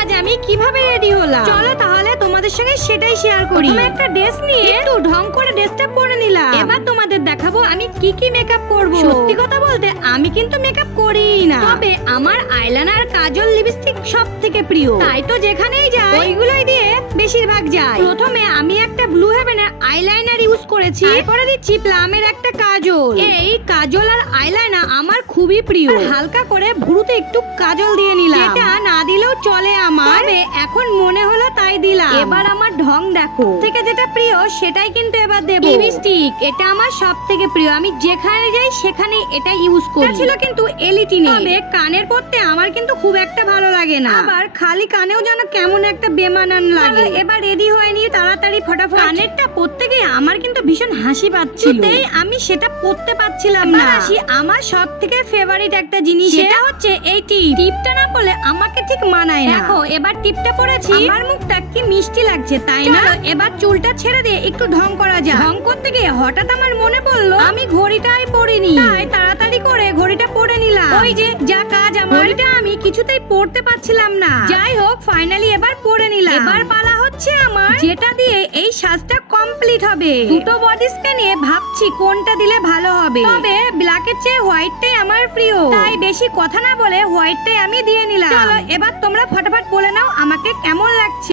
আজ আমি কিভাবে রেডি হলাম, চলো তাহলে তোমাদের সঙ্গে সেটাই শেয়ার করি। প্রথমে একটা ড্রেস নিয়ে একটু ঢং করে ড্রেসটা পরে নিলাম। এবার তোমাদের দেখাবো আমি কি কি মেকআপ করব। সত্যি কথা বলতে আমি কিন্তু মেকআপ করিই না, তবে আমার আইলাইনার, কাজল, লিপস্টিক সব থেকে প্রিয়, তাই তো যেখানেই যাই ওইগুলোই দিয়ে বেশিরভাগ যাই। প্রথমে আমি একটা ব্লু হেভেনের আইলাইনার ইউজ করেছি, তারপরে দিচ্ছি প্লামের একটা কাজল। এই কাজল আর আইলাইনার আমার খুবই প্রিয়। হালকা করে ভুরুতে একটু কাজল দিয়ে নিলাম, এটা না দিলেও চলে আমার, এখন মনে হলো তাই দিলাম। এবার আমার ঢং দেখো, থেকে যেটা প্রিয় সেটাই কিন্তু এবার দেব। লিপস্টিক এটা আমার সব থেকে প্রিয়, আমি যেখানে যাই সেখানে এটা ইউজ করি। ছিল কিন্তু এলইডি নেই, তবে কানের পরতে আমার কিন্তু খুব একটা ভালো লাগে না, আবার খালি কানেও যেন কেমন একটা বেমানান লাগে। এবার রেডি হয়ে নিয়ে তাড়াতাড়ি ফটাফট কানেরটা পরতে গিয়ে আমার কিন্তু ভীষণ হাসি পাচ্ছিল, আমি সেটা পরতে পারছিলাম না। হাসি আমার সব থেকে ফেভারিট একটা জিনিস, সেটা হচ্ছে এই টিপটা না পরলে আমাকে ঠিক মানায় না। দেখো এবার টিপটা পরেছি, আমার মুখটা কি মিষ্টি লাগছে তাই না? এবার চুলটা ছেড়ে দিয়ে একটু ঢং করা যায়। ঢং করতে গিয়ে হঠাৎ আমার মনে পড়লো আমি ঘড়িটাই পরিনি, তাই তাড়াতাড়ি করে ঘড়িটা পরে নিলাম। ওই যে যা কাজ আমার, ঘড়িটা আমি কিছুতেই পরতে পারছিলাম না। যাই হোক ফাইনালি এবার পরে নিলাম। এবার পালা হচ্ছে আমার, যেটা দিয়ে এই সাজটা কমপ্লিট হবে। দুটো বডি স্প্রে নিয়ে ভাবছি কোনটা দিলে ভালো হবে, তবে ব্ল্যাকের চেয়ে হোয়াইটটাই আমার প্রিয়, তাই বেশি কথা না বলে হোয়াইটটাই আমি দিয়ে নিলাম। চলো এবার তোমরা ফটাফট বলে নাও আমাকে কেমন লাগছে।